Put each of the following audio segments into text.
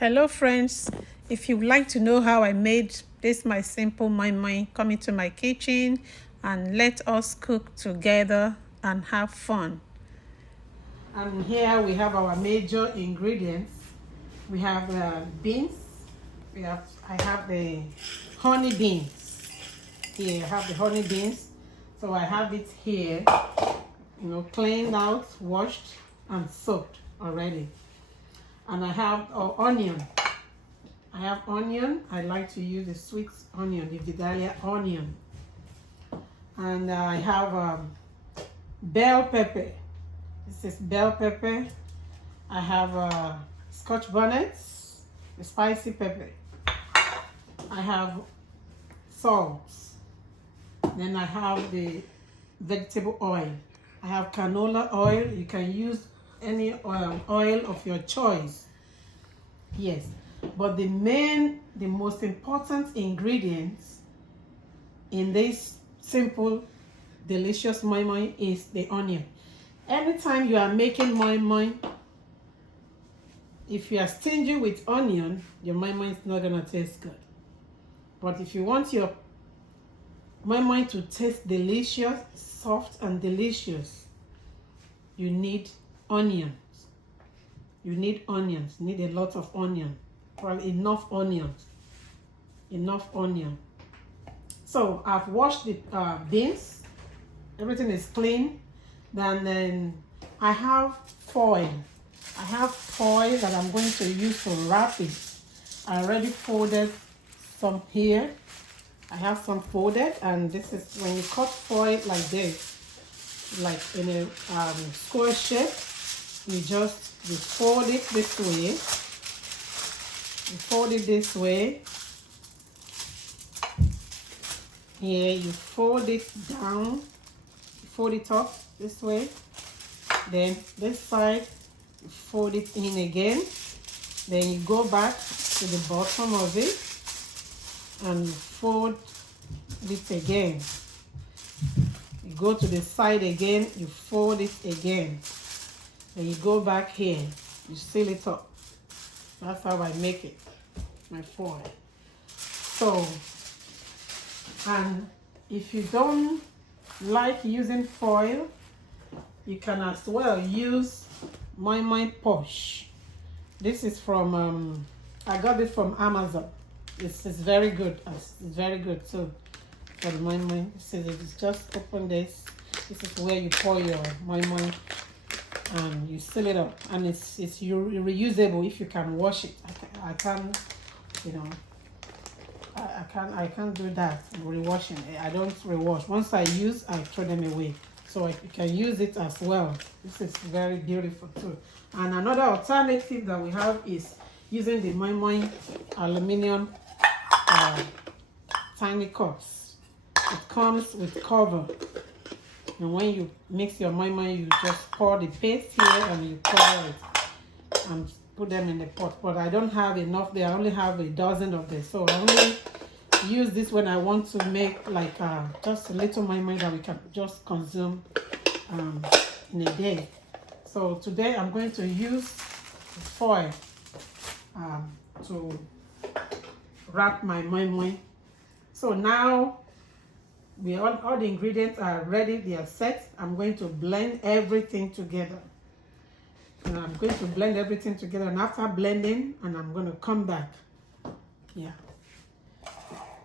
Hello friends, if you'd like to know how I made this my simple moimoi, come into my kitchen and let us cook together and have fun. And here we have our major ingredients. We have beans. I have the honey beans. Here I have the honey beans. So I have it here, cleaned out, washed and soaked already. And I have onion. I have onion. I like to use the sweet onion, the Vidalia onion. And I have bell pepper. This is bell pepper. I have Scotch bonnet, the spicy pepper. I have salt. Then I have the vegetable oil. I have canola oil. You can use any oil of your choice. Yes, but the most important ingredients in this simple, delicious moimoi is the onion. Anytime you are making moimoi, if you are stingy with onion, your moimoi is not gonna taste good. But if you want your moimoi to taste delicious, soft and delicious, you need onions. You need onions. You need a lot of onion. Well, enough onions. Enough onion. So I've washed the beans. Everything is clean. Then I have foil. I have foil that I'm going to use to wrap it. I already folded some here. I have some folded, and this is when you cut foil like this, like in a square shape. You fold it this way. You fold it this way. Here you fold it down. You fold it up this way. Then this side, you fold it in again. Then you go back to the bottom of it and fold it again. You go to the side again, you fold it again. Then you go back here, you seal it up. That's how I make it, my foil. So, and if you don't like using foil, you can as well use moimoi posh. This is from, I got it from Amazon. This is very good. It's very good too for the moimoi. It's just open this. This is where you pour your moimoi. And you seal it up, and it's reusable if you can wash it. I can't do that, rewashing. I don't rewash. Once I use, I throw them away. So you can use it as well. This is very beautiful too. And another alternative that we have is using the moimoi aluminum tiny cups. It comes with cover. And when you mix your moimoi, you just pour the paste here and you cover it and put them in the pot. But I don't have enough there. I only have a dozen of this. So I only use this when I want to make like just a little moimoi that we can just consume in a day. So today I'm going to use foil to wrap my moimoi. So now all the ingredients are ready, they are set. I'm going to blend everything together. And I'm going to blend everything together, and after blending, and I'm going to come back. Yeah.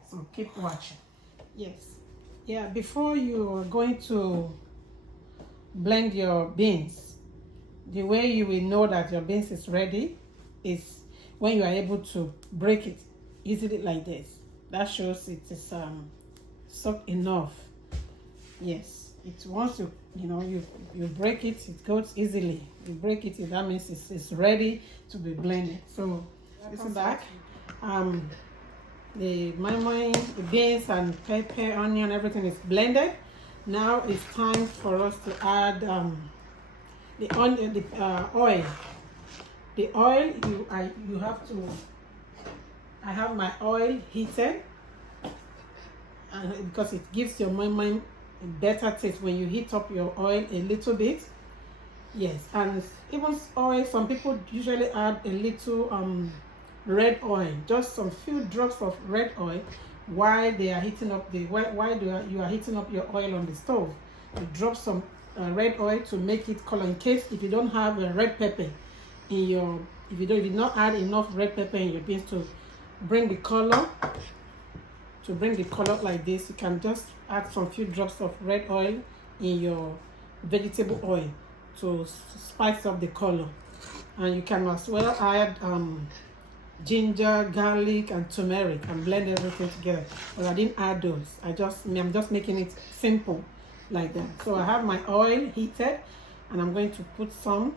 So keep watching. Yes. Yeah, before you are going to blend your beans, the way you will know that your beans is ready is when you are able to break it easily like this. That shows it is soaked enough. Yes, it once you break it, it goes easily. You break it, that means it's ready to be blended. So this is back. The moimoi, the beans and pepper, onion, everything is blended. Now it's time for us to add the oil. The oil you have to. I have my oil heated. And because it gives your moimoi a better taste when you heat up your oil a little bit. Yes, and even oil, some people usually add a little red oil, just some few drops of red oil while they are heating up the you are heating up your oil on the stove. You drop some red oil to make it color, in case if you don't have a red pepper in your, if you did not add enough red pepper in your beans to bring the color, like this, you can just add some few drops of red oil in your vegetable oil to spice up the color. And you can as well add ginger, garlic, and turmeric and blend everything together. But I didn't add those. I'm just making it simple like that. So I have my oil heated, and I'm going to put some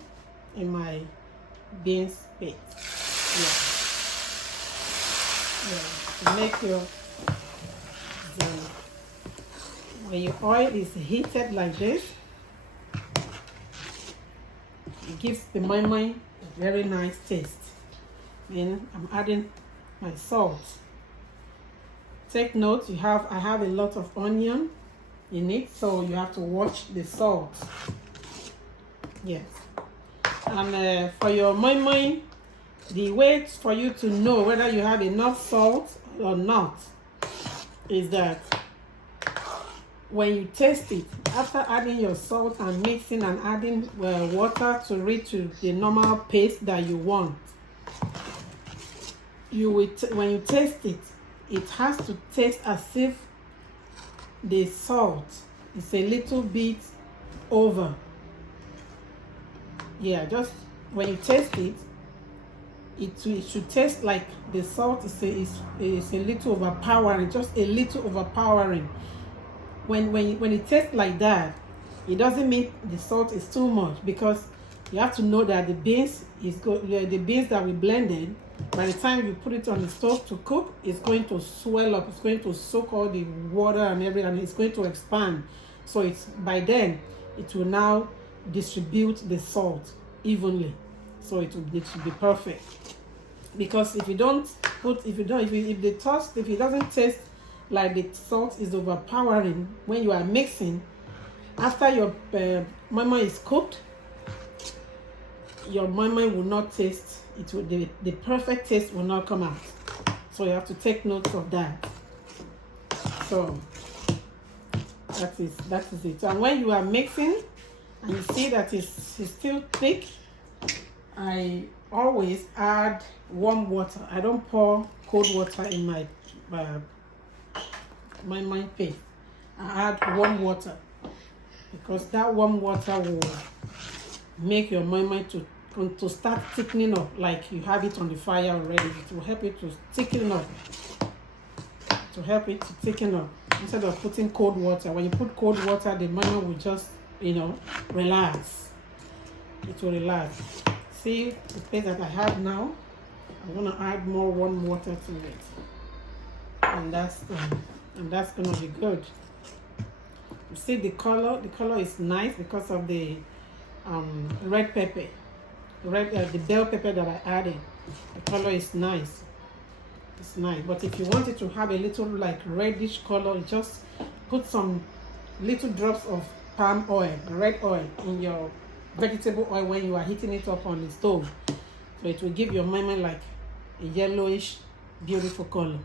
in my beans paste. To make when your oil is heated like this, it gives the moimoi a very nice taste. Then I'm adding my salt. Take note, I have a lot of onion in it, so you have to watch the salt. Yes. And for your moimoi, the way for you to know whether you have enough salt or not is that when you taste it, after adding your salt and mixing and adding water to reach to the normal paste that you want, when you taste it, it has to taste as if the salt is a little bit over. Yeah, just when you taste it, it should taste like the salt is a little overpowering, just a little overpowering. When it tastes like that, it doesn't mean the salt is too much, because you have to know that the beans the beans that we blended, by the time you put it on the stove to cook, it's going to swell up, it's going to soak all the water and everything, and it's going to expand. So by then it will now distribute the salt evenly, so it should be perfect. Because if it doesn't taste like the salt is overpowering when you are mixing, after your moimoi is cooked, your moimoi will not taste, the perfect taste will not come out. So you have to take note of that. So that is it. And when you are mixing and you see that it's still thick, I always add warm water. I don't pour cold water in my moimoi paste. I add warm water, because that warm water will make your moimoi to start thickening up, like you have it on the fire already. It will help it to thicken up. Instead of putting cold water. When you put cold water, the moimoi will just, relax. It will relax. See the paste that I have now? I'm gonna add more warm water to it, and that's gonna be good. You see the color? The color is nice because of the red pepper, the bell pepper that I added. The color is nice. It's nice. But if you want it to have a little like reddish color, just put some little drops of palm oil, red oil, in your vegetable oil when you are heating it up on the stove. So it will give your moimoi like a yellowish, beautiful color.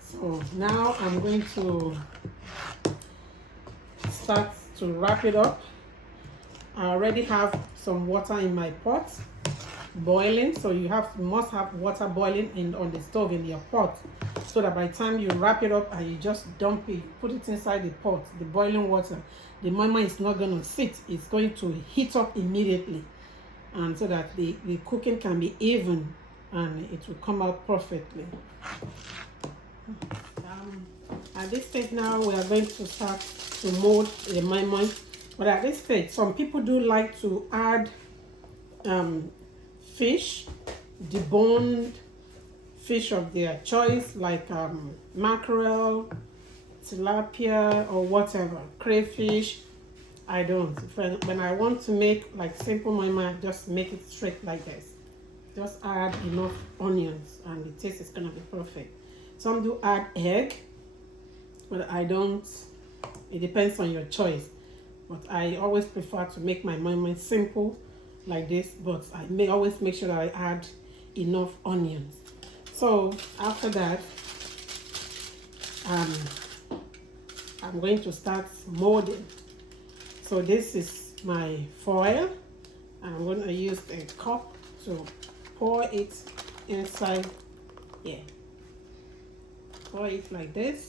So now I'm going to start to wrap it up. I already have some water in my pot boiling, so you must have water boiling on the stove in your pot, so that by the time you wrap it up and you just dump it, put it inside the pot, the boiling water, the moimoi is not going to sit, it's going to heat up immediately, and so that the cooking can be even and it will come out perfectly. At this stage now, we are going to start to mold the moimoi. But at this stage, some people do like to add fish, deboned fish of their choice, like mackerel, tilapia, or whatever, crayfish. I don't. When I want to make like simple moimoi, just make it straight like this. Just add enough onions and the taste is gonna be perfect. Some do add egg, but I don't. It depends on your choice. But I always prefer to make my moimoi simple like this, but I always make sure that I add enough onions. So after that, I'm going to start molding. So this is my foil. I'm going to use a cup to pour it inside here. Pour it like this.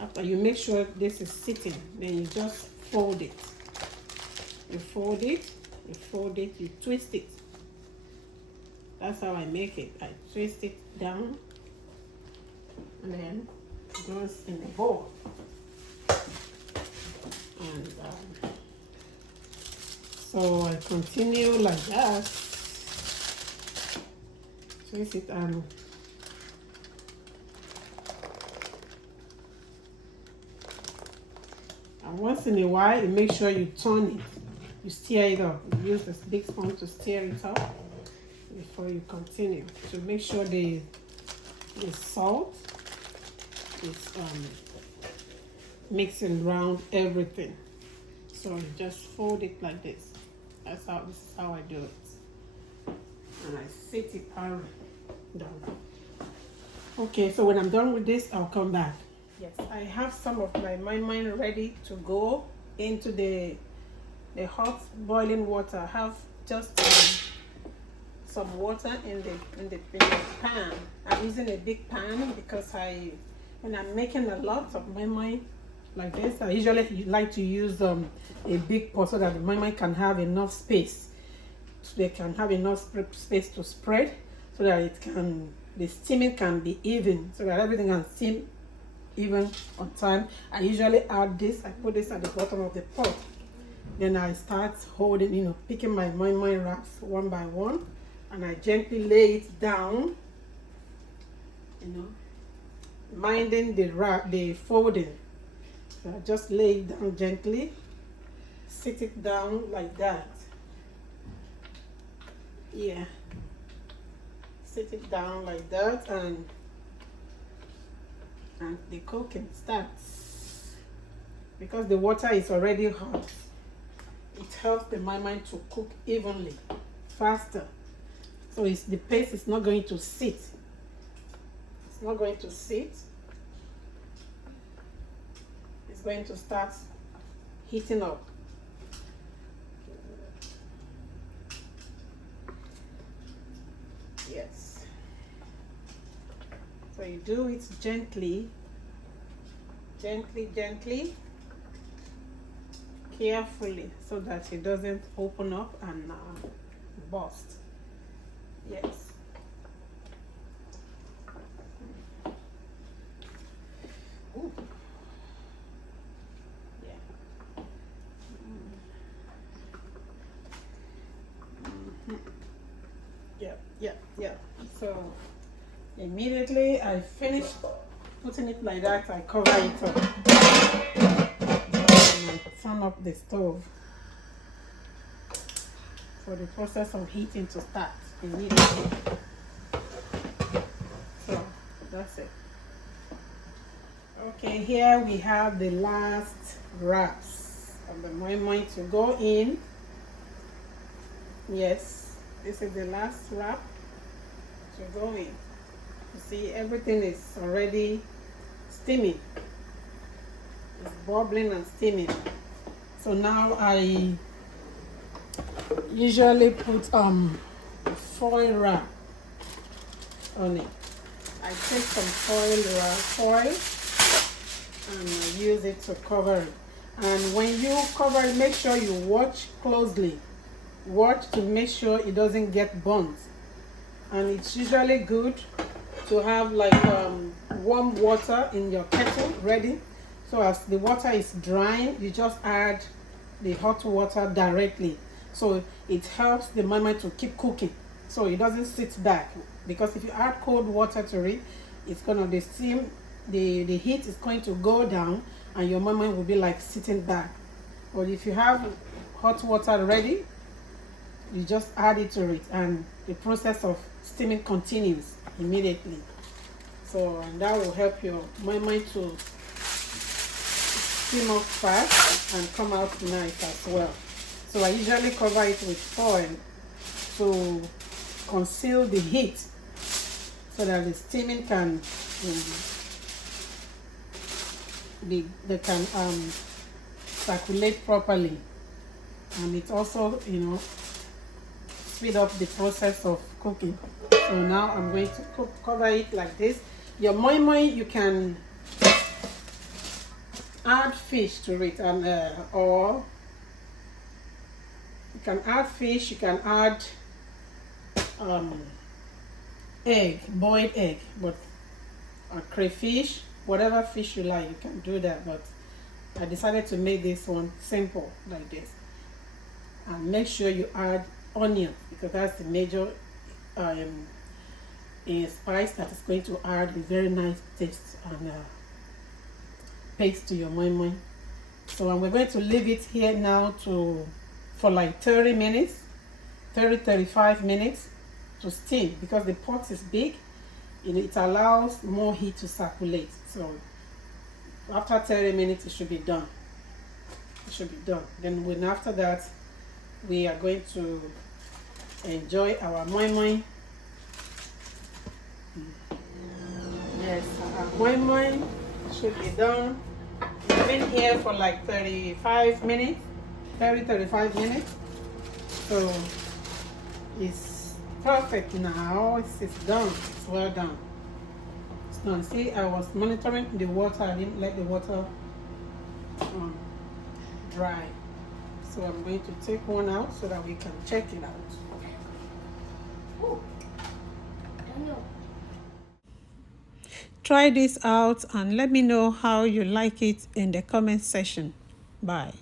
After you make sure this is sitting, then you just fold it. You fold it, you fold it, you twist it. That's how I make it. I twist it down and then it goes in a bowl. And so I continue like that. Twist it and once in a while, you make sure you turn it. You stir it up. You use this big spoon to stir it up before you continue. To make sure the salt is mixing around everything. So you just fold it like this. This is how I do it. And I sit it down. Okay, so when I'm done with this, I'll come back. Yes, I have some of my moimoi ready to go into the hot boiling water. I have just some water in the pan. I'm using a big pan because when I'm making a lot of moimoi like this, I usually like to use a big pot so that the moimoi can have enough space. So they can have enough space to spread, so that the steaming can be even, so that everything can steam even on time. I usually add this. I put this at the bottom of the pot. Then I start holding, picking my moimoi wraps one by one, and I gently lay it down, minding the folding. So I just lay it down gently, sit it down like that. Yeah, sit it down like that, and the cooking starts. Because the water is already hot, it helps the moimoi to cook evenly, faster. So the paste is not going to sit. It's not going to sit. It's going to start heating up. Yes. So you do it gently, carefully, so that it doesn't open up and burst. Yes. Ooh. Yeah. Yeah. So immediately I finish putting it like that, I cover it up and I turn up the stove for the process of heating to start immediately. So that's it. Okay, here we have the last wraps of the moimoi to go in. Yes, this is the last wrap to go in. You see, everything is already steaming. It's bubbling and steaming. So now I usually put foil wrap on it. I take some foil and I use it to cover it. And when you cover it, make sure you watch closely. Watch to make sure it doesn't get burnt. And it's usually good to have like warm water in your kettle ready. So as the water is drying, you just add the hot water directly. So it helps the moimoi to keep cooking, so it doesn't sit back. Because if you add cold water to it, it's gonna the heat is going to go down and your moimoi will be like sitting back. But if you have hot water ready, you just add it to it and the process of steaming continues immediately. So and that will help your moimoi to steam up fast and come out nice as well. So I usually cover it with foil to conceal the heat so that the steaming can circulate properly, and it also, you know, speed up the process of cooking. So now I'm going to cover it like this. Your moimoi, you can add fish to it, and or you can add fish, you can add egg, boiled egg, but crayfish, whatever fish you like, you can do that. But I decided to make this one simple like this. And make sure you add onion, because that's the major spice that is going to add a very nice taste and paste to your moimoi. So we're going to leave it here now for like 30 minutes, 35 minutes to steam, because the pot is big. It allows more heat to circulate. So after 30 minutes it should be done. It should be done. Then after that, we are going to enjoy our moimoi. Yes, our moimoi should be done. It's been here for like 35 minutes, 35 minutes. So it's perfect now. It's done. It's well done. It's done. See, I was monitoring the water. I didn't let the water dry. So I'm going to take one out so that we can check it out. Try this out and let me know how you like it in the comment section. Bye.